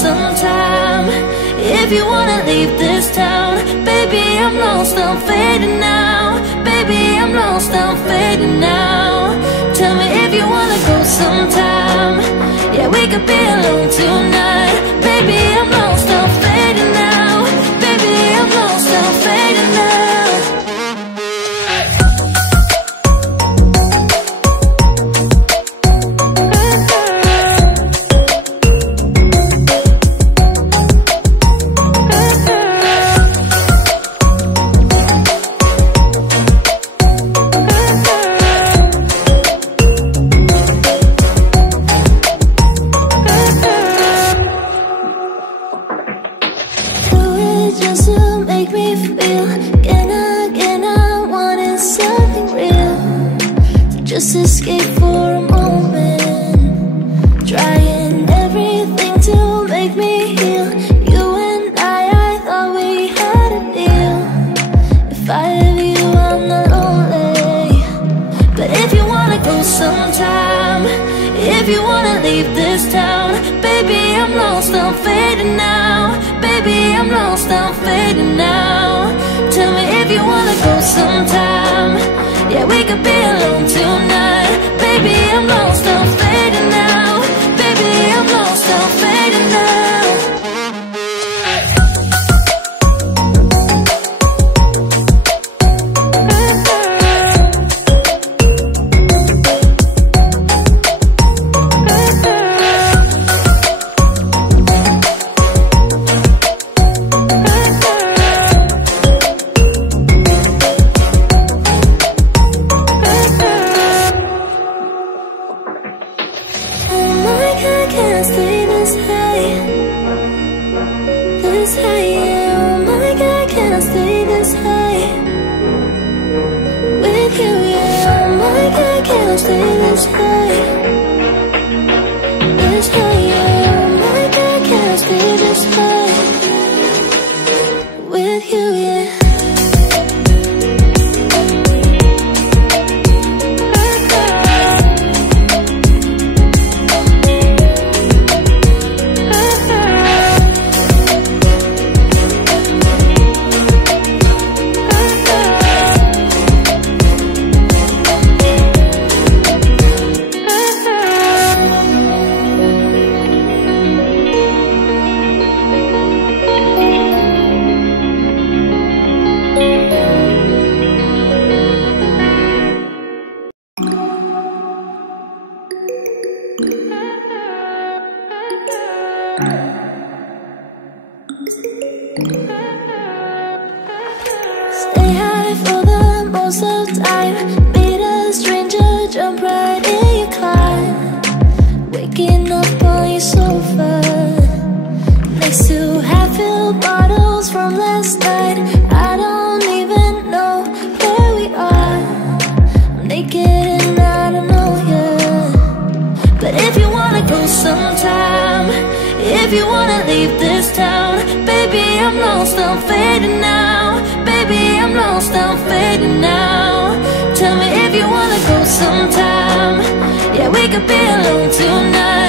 sometime. If you wanna leave this town, baby, I'm lost, I'm fading now. Baby, I'm lost, I'm fading now. Tell me if you wanna go sometime. Yeah, we could be alone tonight. Baby, I'm lost, I'm fading now. Baby, I'm lost, I'm fading now. Just escape for a moment, trying everything to make me heal. You and I thought we had a deal. If I have you, I'm not lonely. But if you wanna go sometime, if you wanna leave this town, baby, I'm lost, I'm fading now. Baby, I'm lost, I'm fading now. Tell me if you wanna go sometime. Yeah, we could be alone tonight. Baby, I'm lost, I'm fading now. Baby, I'm lost, I'm fading now. Stay high for the most of the time. Meet a stranger, jump right in your car. Waking up on your sofa, next to half-filled bottles from last night. I don't even know where we are. I'm naked and I don't know you. But if you wanna go sometime, if you wanna leave this town, baby, I'm lost, I'm fading now. Baby, I'm lost, I'm fading now. Tell me if you wanna go sometime. Yeah, we could be alone tonight.